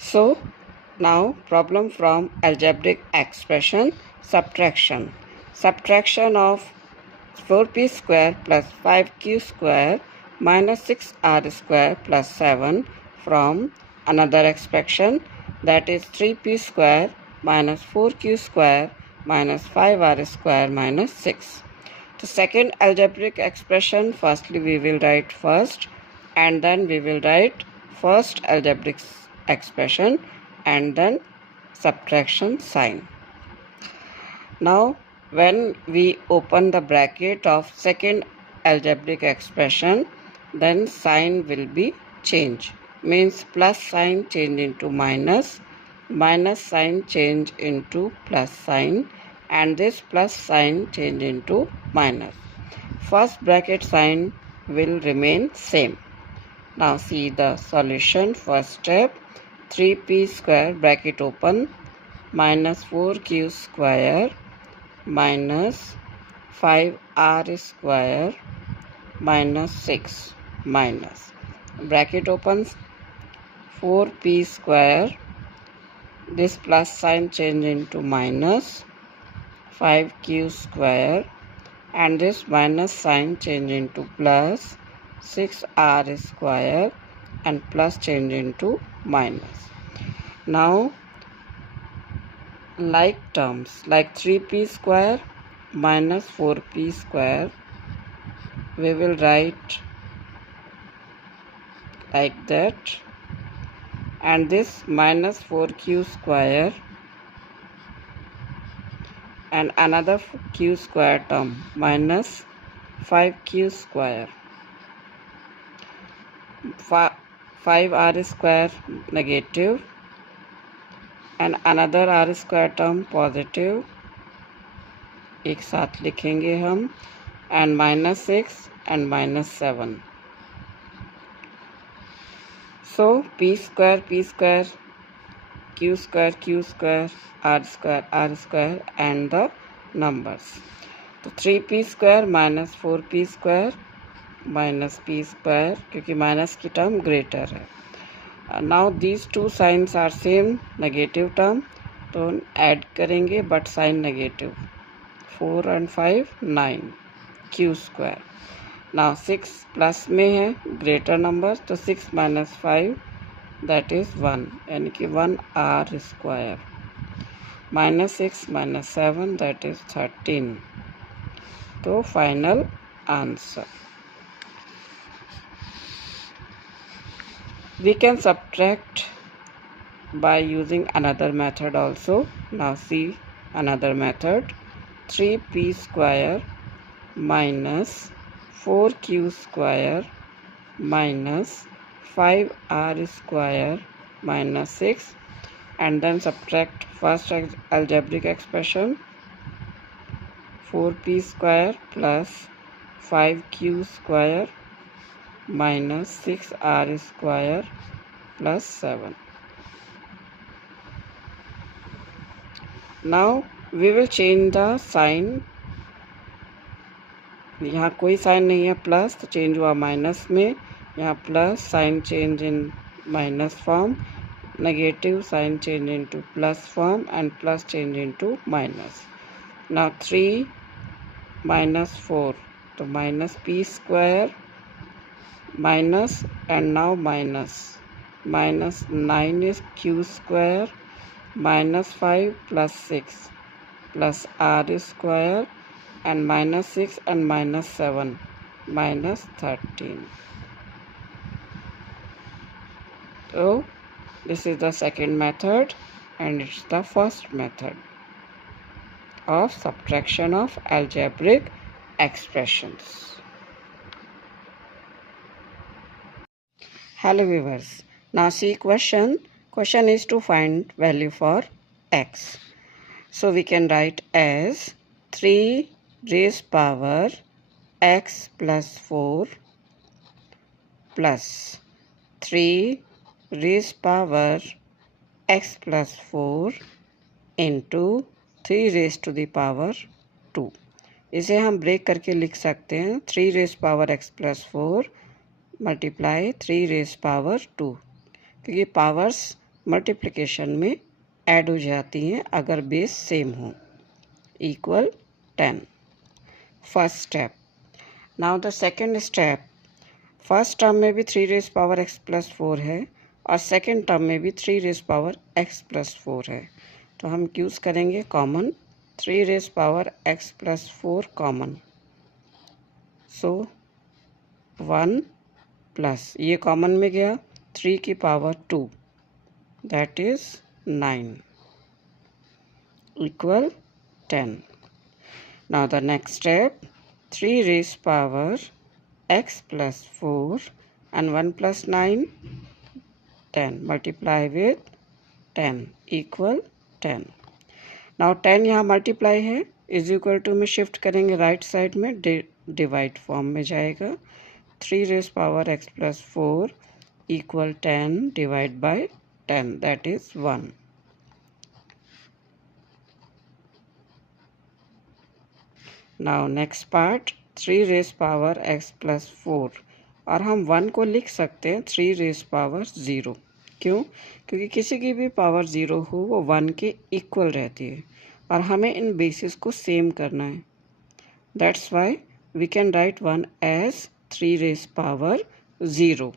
So now problem from algebraic expression subtraction. Subtraction of 4p square plus 5q square minus 6r square plus 7 from another expression, that is 3p square minus 4q square minus 5r square minus 6. The second algebraic expression, firstly we will write first and then we will write first algebraic expression and then subtraction sign. Now when we open the bracket of second algebraic expression, then sign will be changed. Means plus sign change into minus, minus sign change into plus sign, and this plus sign change into minus. First bracket sign will remain same. Now see the solution. First step, 3p square bracket open minus 4q square minus 5r square minus 6 minus bracket opens 4p square, this plus sign change into minus 5q square, and this minus sign change into plus 6r square, and plus change into minus. Now like terms like 3p square minus 4p square, we will write like that, and this minus 4q square and another q square term minus 5q square, 5r square negative and another r square term positive, एक साथ लिखेंगे हम, and minus 6 and minus 7. So p square, q square, r square and the numbers. तो 3p square minus 4p square minus p square, क्योंकि minus की term greater है. Now these two signs are same, negative term, तो add करेंगे but sign negative. 4 and 5 9 q square. Now 6 plus में है greater number, तो 6 minus 5 that is 1, यानी कि 1r square minus 6 minus 7 that is 13. तो final answer. We can subtract by using another method also. Now see another method. 3p square minus 4q square minus 5r square minus 6, and then subtract first algebraic expression 4p square plus 5q square minus 6r square plus 7. Now we will change the sign. यहाँ कोई sign नहीं है plus, तो change हुआ minus में. यहाँ plus sign change in minus form, negative sign change into plus form, and plus change into minus. Now 3 minus 4, तो minus p square minus and now minus 9 is q square minus 5 plus 6 plus r square and minus 6 and minus 7 minus 13. So this is the second method and it's the first method of subtraction of algebraic expressions. Hello viewers. Now see question. Question is to find value for x. So we can write as 3 raised power x plus 4 plus 3 raised power x plus 4 into 3 raised to the power 2. इसे हम break करके लिख सकते हैं 3 raised power x plus 4 multiply 3 raised power 2, क्योंकि powers multiplication में add हो जाती हैं अगर बेस सेम हो। Equal 10, first step. Now the second step, first term में भी 3 रेज पावर x प्लस 4 है और सेकेंड टर्म में भी 3 रेज पावर x प्लस 4 है, तो हम यूज़ करेंगे common 3 raise power x plus 4 common. So 1 plus ये कॉमन में गया 3 की power 2 that is 9 equal 10। Now the next step, 3 raise power x plus 4 and 1 plus 9 10 multiply with 10 equal 10। Now 10 यहाँ multiply है, इज इक्वल टू में shift करेंगे right side में, divide form में जाएगा। 3 raise power x plus 4 equal 10 divide by 10 that is 1। Now next part, 3 raise power x plus 4 और हम 1 को लिख सकते हैं 3 रेज पावर 0। क्यों? क्योंकि किसी की भी पावर 0 हो वो 1 के इक्वल रहती है और हमें इन बेसिस को सेम करना है। That's why we can write 1 as 3 raise power 0।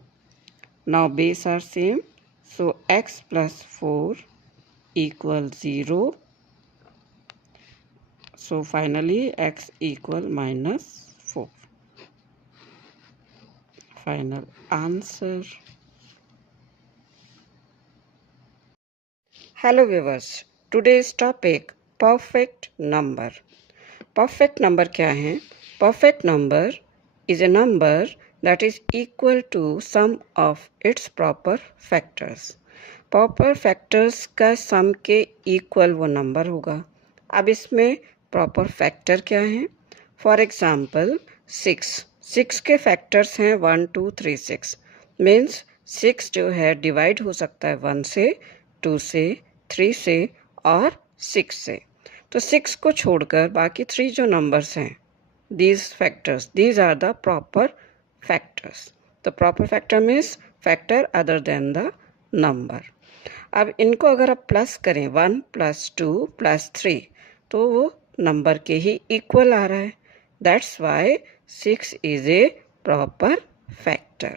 Now base are same, so x plus 4 equal 0। So finally x equal minus 4. Final answer. Hello viewers, today's topic perfect number. Perfect number क्या है? Perfect number is a number that is equal to sum of its proper factors. Proper factors का sum के equal वो number होगा। अब इसमें proper factor क्या हैं? फॉर एग्जाम्पल 6 के फैक्टर्स हैं 1 2 3 6, मीन्स 6 जो है डिवाइड हो सकता है 1 से, 2 से, 3 से और 6 से। तो 6 को छोड़कर बाकी 3 जो नंबर्स हैं, these factors, these are the proper factors. The proper factor means factor other than the number. अब इनको अगर आप प्लस करें 1 प्लस 2 प्लस 3 तो वो नंबर के ही इक्वल आ रहा है। That's Y 6 is a proper factor.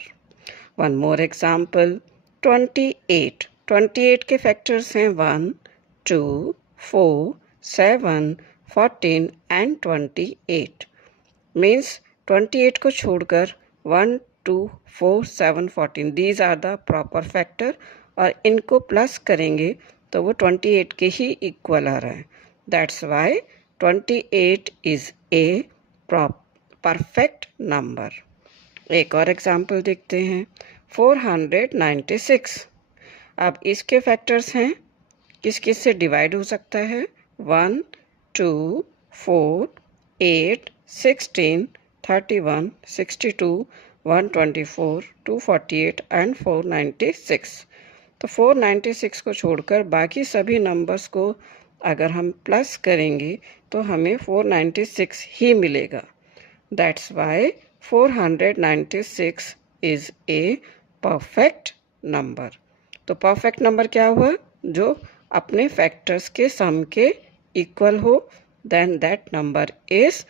One more example, 28 के फैक्टर्स हैं 1 2 4 7 14 एंड 28, मीन्स 28 को छोड़कर 1 2 4 7 14 these are the proper factor और इनको प्लस करेंगे तो वो 28 के ही इक्वल आ रहा है। That's Y 28 is a perfect number. एक और एग्जाम्पल देखते हैं, 496। अब इसके फैक्टर्स हैं, किस किस से डिवाइड हो सकता है? 1 2 4 8 16 31 62 124 248 एंड 496। तो 496 को छोड़कर बाकी सभी नंबर्स को अगर हम प्लस करेंगे तो हमें 496 ही मिलेगा। That's why 496 is a perfect number. तो परफेक्ट नंबर क्या हुआ? जो अपने फैक्टर्स के सम के इक्वल हो, then that number is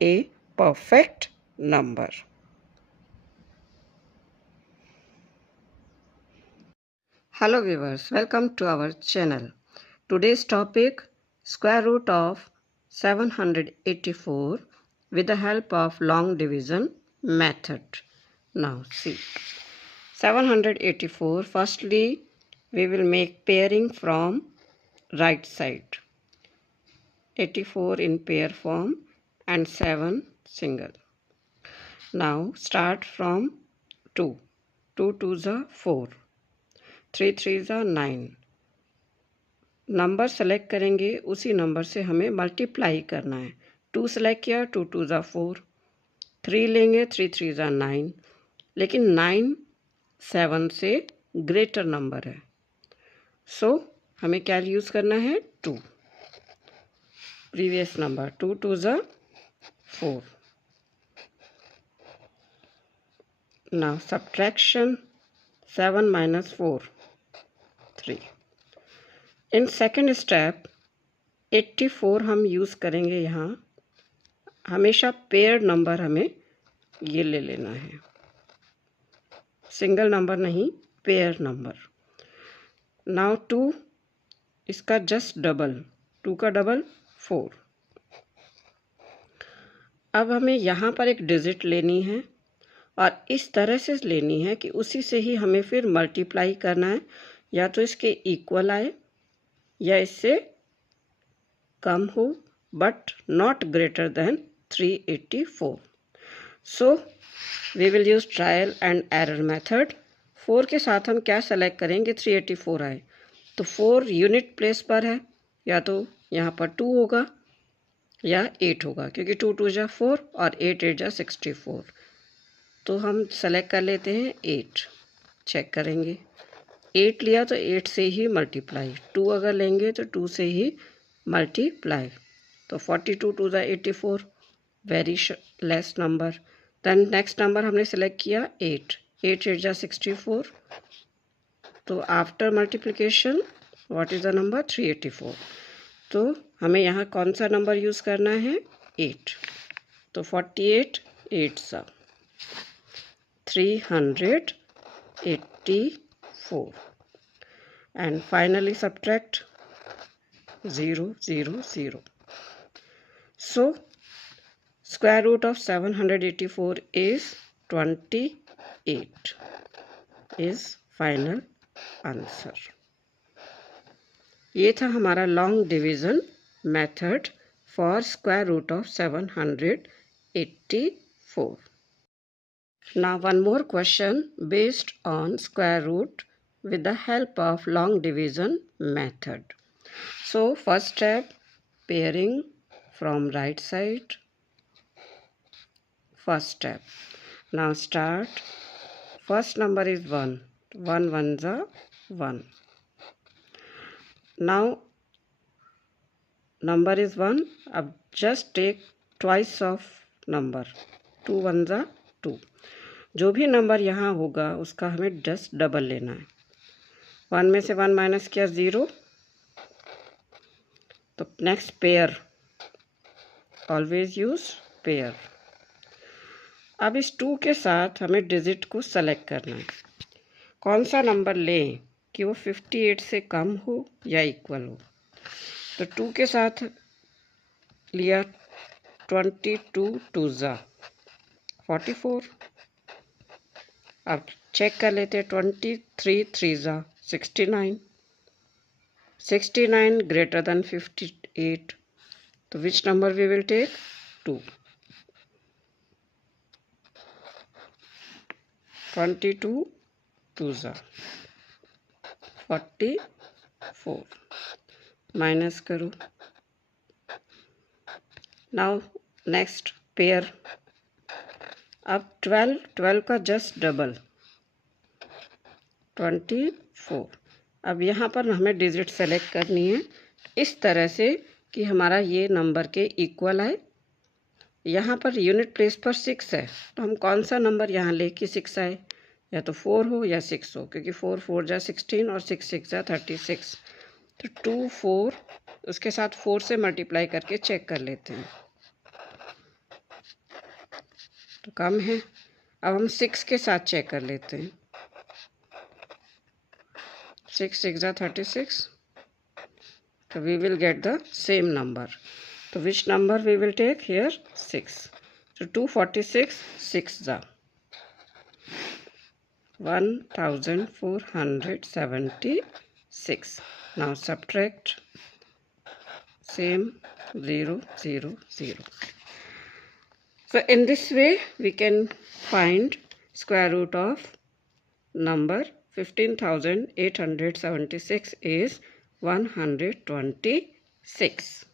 a perfect number. Hello viewers, welcome to our channel. Today's topic, square root of 784 with the help of long division method. Now see, 784, firstly we will make pairing from right side, 84 in pair form and 7 single. Now start from 2, 2 2s are 4, 3 3s are 9। Number select करेंगे, उसी number से हमें multiply करना है। 2 select किया, 2 2s are 4, 3 लेंगे, 3 3s are 9, लेकिन 9 7 से ग्रेटर नंबर है, सो हमें क्या यूज़ करना है? 2, previous number, 2 2s are 4। Now subtraction, 7 minus 4, 3. In second step 84 हम यूज़ करेंगे। यहाँ हमेशा पेयर नंबर हमें ये ले लेना है, सिंगल नंबर नहीं, पेयर नंबर। नाउ 2, इसका जस्ट डबल, 2 का डबल 4। अब हमें यहाँ पर एक डिजिट लेनी है और इस तरह से लेनी है कि उसी से ही हमें फिर मल्टीप्लाई करना है, या तो इसके इक्वल आए या इससे कम हो, but not greater than 384. So we will use trial and error method. 4 के साथ हम क्या सेलेक्ट करेंगे, 384 आए तो 4 यूनिट प्लेस पर है, या तो यहाँ पर 2 होगा या 8 होगा, क्योंकि 2 2 जा 4 और 8 8 जा 64। तो हम सेलेक्ट कर लेते हैं 8, चेक करेंगे। 8 लिया तो 8 से ही मल्टीप्लाई, 2 अगर लेंगे तो 2 से ही मल्टीप्लाई, तो 42 2 जा 84, very less number. Then next number हमने सेलेक्ट किया 8, 8 8 जा 64, तो after multiplication what is the number, 384। तो हमें यहाँ कौन सा नंबर यूज़ करना है, 8, तो 48 8 सा 384, and finally subtract 0 0 0. So square root of 784 is 28 is final answer. ये था हमारा long division method for square root of 784. Now one more question based on square root with the help of long division method. So first step, pairing from right side. First step. Now start. First number is 1. 1 1 za 1. Now number is 1. अब just take twice of number. 2 1 जा 2. जो भी number यहाँ होगा उसका हमें just double लेना है। 1 में से 1 माइनस किया 0, तो next pair, always use pair. अब इस 2 के साथ हमें डिजिट को सेलेक्ट करना है, कौन सा नंबर लें कि वो 58 से कम हो या इक्वल हो। तो 2 के साथ लिया 22 2 जा 44। अब चेक कर लेते हैं, 23 3 जा 69, 69 ग्रेटर देन 58, तो which number we will take, 2। 22 2 जा 44, माइनस करो। Now next pair. अब 12 का जस्ट डबल 24। अब यहाँ पर हमें डिजिट सेलेक्ट करनी है इस तरह से कि हमारा ये नंबर के इक्वल आए। यहाँ पर यूनिट प्लेस पर 6 है, तो हम कौन सा नंबर यहाँ ले कि 6 आए, या तो 4 हो या 6 हो, क्योंकि 4 4 जा 16 और 6 6 जा 36। तो 2 4 उसके साथ 4 से मल्टीप्लाई करके चेक कर लेते हैं, तो कम है। अब हम 6 के साथ चेक कर लेते हैं, 6 6 जा 36, तो we will get the same number. तो which number we will take here, 6। तो 246 6 जा 1476। Now subtract, same 0 0 0. So in this way we can find square root of number 15,876 is 126.